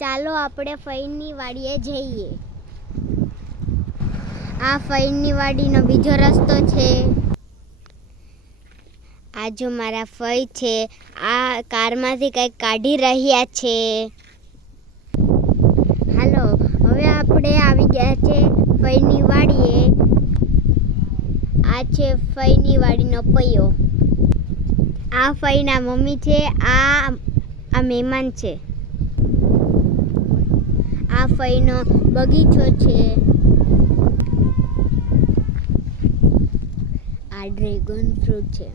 ચાલો આપણે ફઈની વાડીએ જઈએ. આ ફઈની વાડીનો બીજો રસ્તો છે. આ જો મારા ફઈ છે, આ કારમાંથી કંઈક કાઢી રહ્યા છે. હાલો, હવે આપણે આવી ગયા છે ફઈની વાડીએ. આ છે ફઈની વાડીનો પૈયો. આ ફઈના મમ્મી છે, આ મહેમાન છે. આ ફઈનો બગીચો છે. આ ડ્રેગન ફ્રૂટ છે.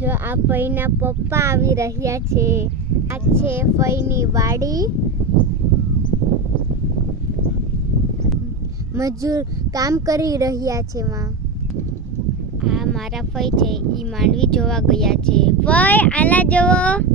જો આ ફઈના પપ્પા આવી રહ્યા છે. આ છે ફઈની વાડી. મજૂર કામ કરી રહ્યા છે. આ મારા ફઈ છે, ઈ માંડવી જોવા ગયા છે. ફઈ આલા જવો.